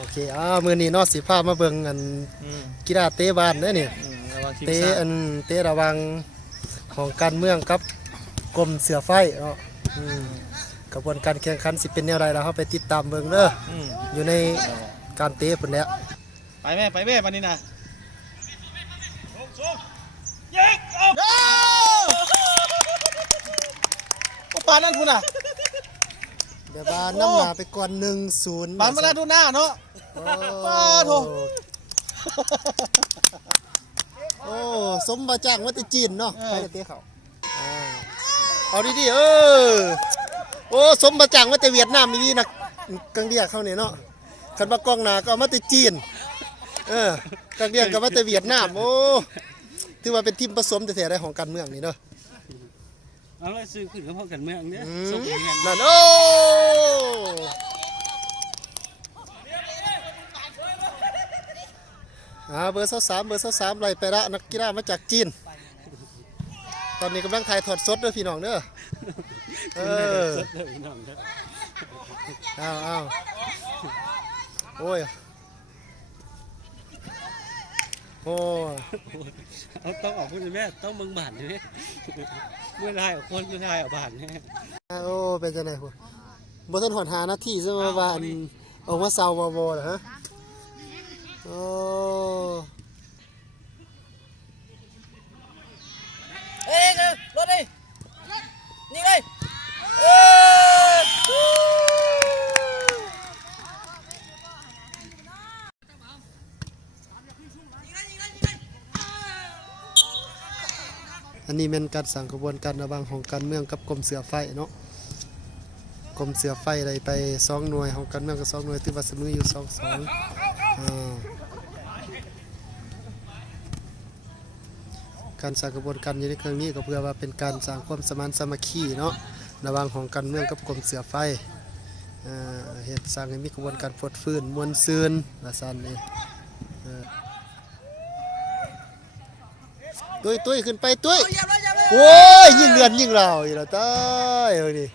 โอเคมื้อนี้เนาะสิพามาเบิ่งอันกีฬาเตะบ้านเด้อนี่เตะเตะระหว่างของการเมืองกับกรมเสือไฟเนาะกระบวนการแข่งขันสิเป็นแนวใดแล้วเฮาไปติดตามเบิ่งเด้ออยู่ในการเตะพุ่นแหละไปแม่วันนี้นะก็ปานั่นคุณอ่ะเดี๋ยวบ้านน้ำหนาไปก่อน1-0ปานมาแล้วดูหน้าเนาะป้าโถโอ้สมบัติจ้างว่าแต่จีนเนาะไปเตะเขาเอาดีๆโอ้สมบัติจ้างว่าแต่เวียดนามนี่นักกังเดียเขาเนี่ยเนาะคันว่ากองหน้าก็เอามาแต่จีนกังเดียก็มาแต่เวียดนามโอ้ถือว่าเป็นทีมผสมแท้ๆได้ของการเมืองนี่เนาะเอาเลยซื้อขึ้นกับพวกกันเมืองเนี่ยส่งเงินนั่นโอ้เบอร์23ไล่ไปละนักกีฬามาจากจีนตอนนี้กำลังถ่ายทอดสดด้วยพี่น้องเด้อเอาโอ้ยโอ้เอาต้องออกพูดแม่ต้องเมืองบ้านเนี่ยเมื่อไรออกคนเมื่อไรออกบ้านเนี่ยโอ้เป็นจังได๋พุ่นบ่ทันหอดหานาทีซะว่าอันออกมาเซาบ่เหรอฮะโอ้รถดินี่เลยอันนี้เป็นการสั่งกระบวนการระหว่างของการเมืองกับกรมเสือไฟเนาะกรมเสือไฟได้ไป2หน่วยของการเมืองกับ2หน่วยถือว่าเสมออยู่2-2การสร้างกระบวนการอยู่ในครั้งนี้ก็เพื่อว่าเป็นการสร้างความสมานสามัคคีเนาะระหว่างของการเมืองกับกรมเสือไฟเฮ็ดสร้างให้มีกระบวนการปลดฟื้นมวลซืนว่าซั่นนี่ตุ้ยขึ้นไปตุ้ยโอ้ยยิงเลือนยิงเราอีกแล้วตายเอานี่